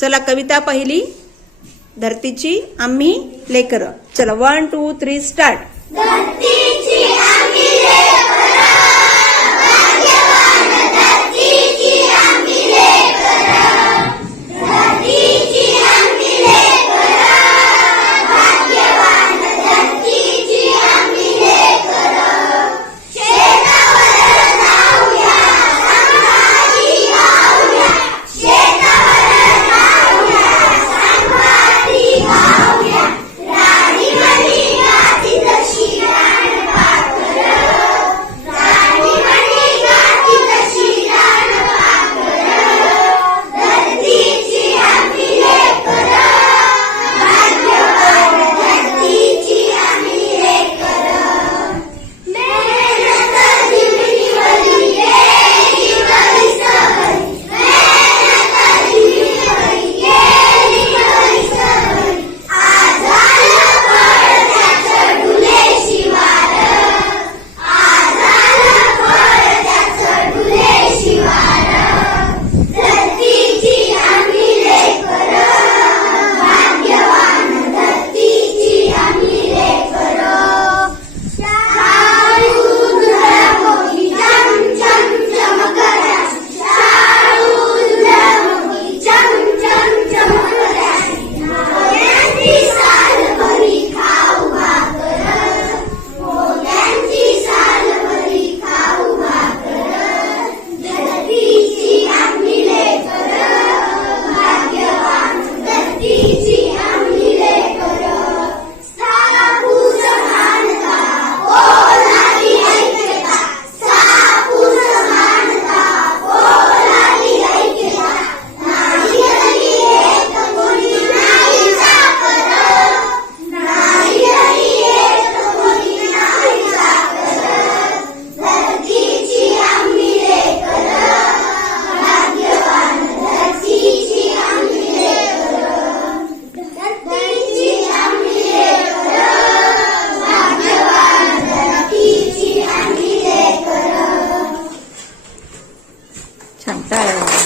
चला कविता पहिली धरतीची आम्ही लेकर. चला वन टू थ्री स्टार्ट धरतीची 等待